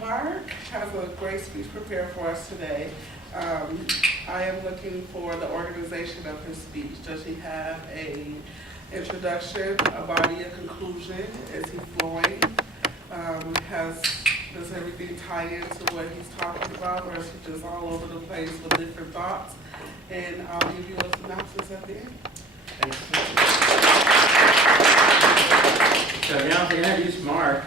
Mark has a great speech prepared for us today. I am looking for the organization of his speech. Does he have a introduction, a body, a conclusion? Is he flowing? Does everything tie into what he's talking about, or is he just all over the place with different thoughts? And I'll give you a synopsis at the end. So now to introduce Mark,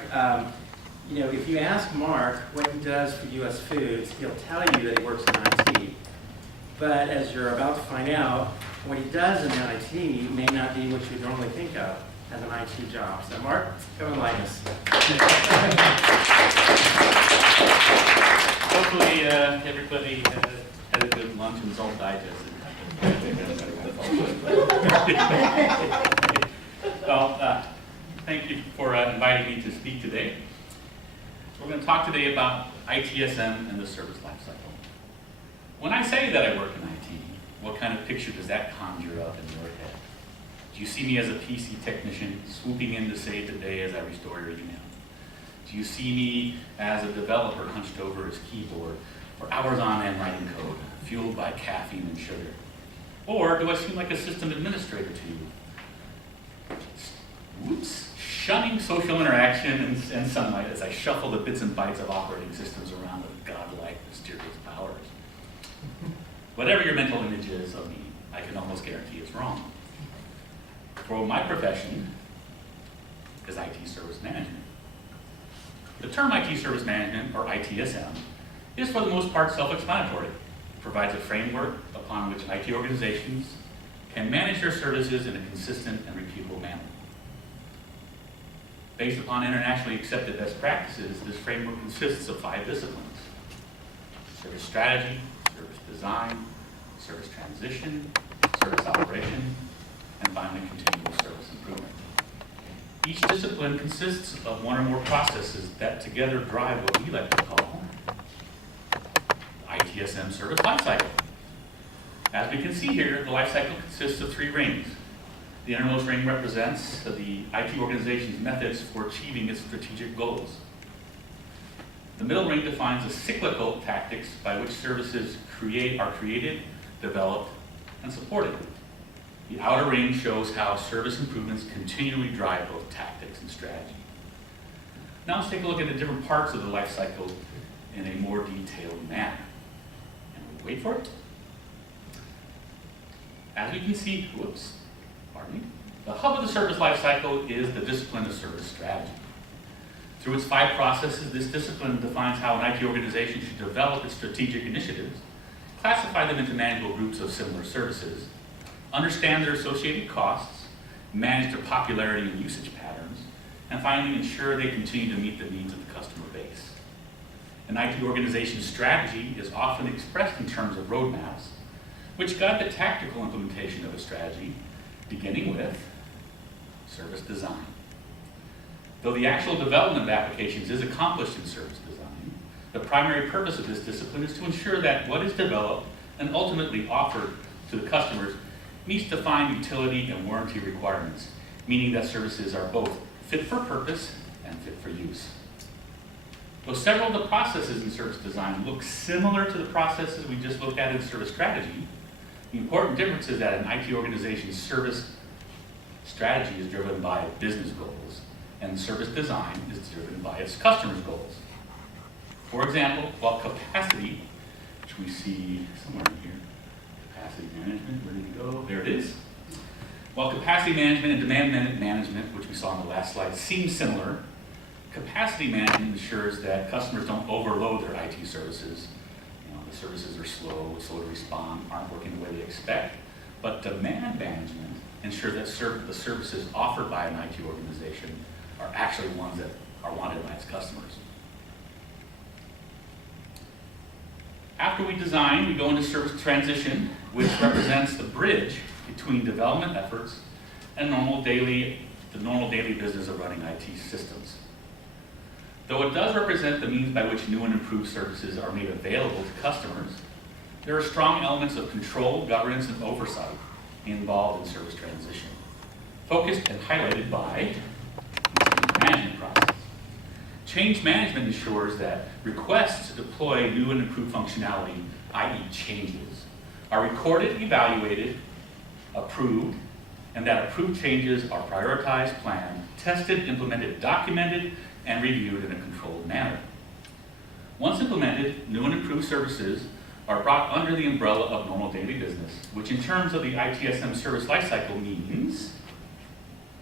if you ask Mark what he does for US Foods, he'll tell you that he works in IT. But as you're about to find out, what he does in IT may not be what you normally think of as an IT job. So Mark, come enlighten us. Hopefully everybody had a good lunch and all digested. Well, thank you for inviting me to speak today. We're going to talk today about ITSM and the service lifecycle. When I say that I work in IT, what kind of picture does that conjure up in your head? Do you see me as a PC technician swooping in to save the day as I restore your email? Do you see me as a developer hunched over his keyboard for hours on end writing code, fueled by caffeine and sugar? Or do I seem like a system administrator to you? Shunning social interaction and sunlight as I shuffle the bits and bytes of operating systems around with godlike, mysterious powers. Whatever your mental image is of me, I can almost guarantee it's wrong. For my profession is IT service management. The term IT service management, or ITSM, is for the most part self-explanatory. It provides a framework upon which IT organizations can manage their services in a consistent and repeatable manner. Based upon internationally accepted best practices, this framework consists of 5 disciplines: service strategy, service design, service transition, service operation, and finally continual service improvement. Each discipline consists of one or more processes that together drive what we like to call the ITSM service lifecycle. As we can see here, the lifecycle consists of 3 rings. The innermost ring represents the IT organization's methods for achieving its strategic goals. The middle ring defines the cyclical tactics by which services are created, developed, and supported. The outer ring shows how service improvements continually drive both tactics and strategy. Now let's take a look at the different parts of the life cycle in a more detailed manner. And we wait for it. As we can see, the hub of the service life cycle is the discipline of service strategy. Through its 5 processes, this discipline defines how an IT organization should develop its strategic initiatives, classify them into manageable groups of similar services, understand their associated costs, manage their popularity and usage patterns, and finally ensure they continue to meet the needs of the customer base. An IT organization's strategy is often expressed in terms of roadmaps, which guide the tactical implementation of a strategy, beginning with service design. Though the actual development of applications is accomplished in service design, the primary purpose of this discipline is to ensure that what is developed and ultimately offered to the customers meets defined utility and warranty requirements, meaning that services are both fit for purpose and fit for use. Though several of the processes in service design look similar to the processes we just looked at in service strategy, the important difference is that an IT organization's service strategy is driven by business goals, and service design is driven by its customers' goals. For example, while capacity, which we see somewhere in here, capacity management, where did it go? There it is. While capacity management and demand management, which we saw on the last slide, seem similar, capacity management ensures that customers don't overload their IT services. The services are slow to respond, aren't working the way they expect. But demand management ensures that the services offered by an IT organization are actually ones that are wanted by its customers. After we design, we go into service transition, which represents the bridge between development efforts and the normal daily business of running IT systems. Though it does represent the means by which new and improved services are made available to customers, there are strong elements of control, governance, and oversight involved in service transition, focused and highlighted by the management process. Change management ensures that requests to deploy new and improved functionality, i.e. changes, are recorded, evaluated, approved, and that approved changes are prioritized, planned, tested, implemented, documented, and reviewed in a controlled manner. Once implemented, new and improved services are brought under the umbrella of normal daily business, which in terms of the ITSM service lifecycle means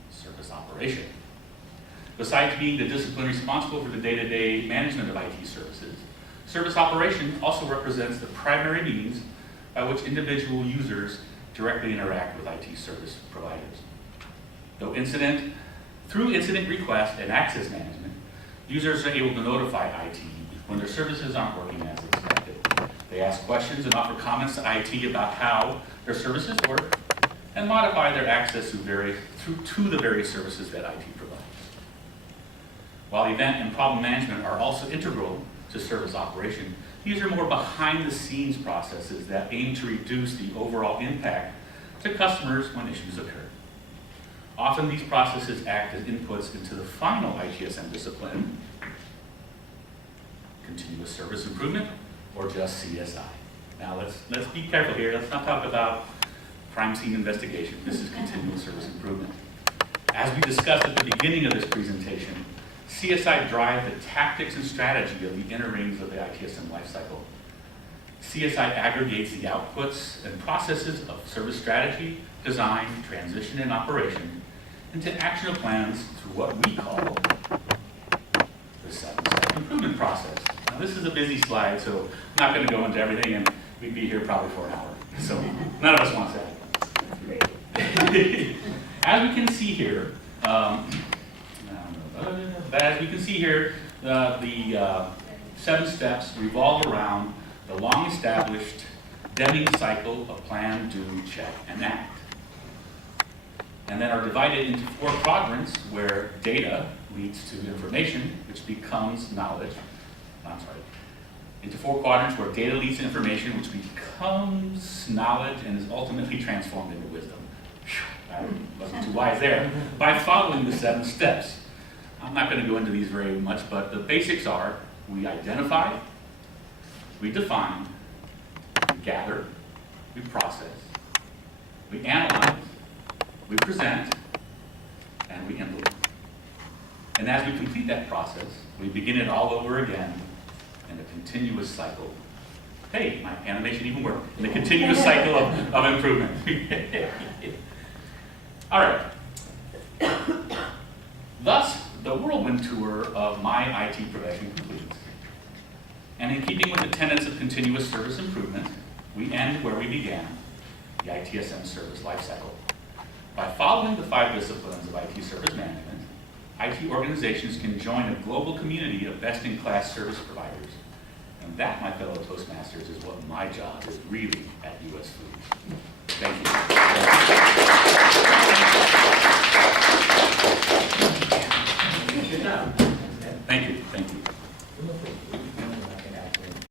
service operation. Besides being the discipline responsible for the day-to-day management of IT services, service operation also represents the primary means by which individual users directly interact with IT service providers. Through incident request and access management, users are able to notify IT when their services aren't working as expected. They ask questions and offer comments to IT about how their services work and modify their access to the various services that IT provides. While event and problem management are also integral to service operation, these are more behind-the-scenes processes that aim to reduce the overall impact to customers when issues occur. Often these processes act as inputs into the final ITSM discipline, continuous service improvement, or just CSI. Now let's be careful here. Let's not talk about crime scene investigation. This is continuous service improvement. As we discussed at the beginning of this presentation, CSI drive the tactics and strategy of the inner rings of the ITSM lifecycle. CSI aggregates the outputs and processes of service strategy, design, transition, and operation into actionable plans through what we call the 7-step improvement process. Now this is a busy slide, so I'm not going to go into everything, and we'd be here probably for an hour. So none of us want that. As we can see here, the 7 steps revolve around the long-established Deming cycle of plan, do, check, and act. And then are divided into 4 quadrants where data leads to information, which becomes knowledge. Into 4 quadrants where data leads to information, which becomes knowledge and is ultimately transformed into wisdom. I wasn't too wise there. By following the 7 steps. I'm not going to go into these very much, but the basics are: we identify, we define, we gather, we process, we analyze, we present, and we implement. And as we complete that process, we begin it all over again in a continuous cycle. Hey, my animation even worked. In a continuous cycle of improvement. All right. Thus, the whirlwind tour of my IT profession completes. And in keeping with the tenets of continuous service improvement, we end where we began, the ITSM service lifecycle. By following the 5 disciplines of IT service management, IT organizations can join a global community of best-in-class service providers. And that, my fellow Toastmasters, is what my job is really at US Foods. Thank you.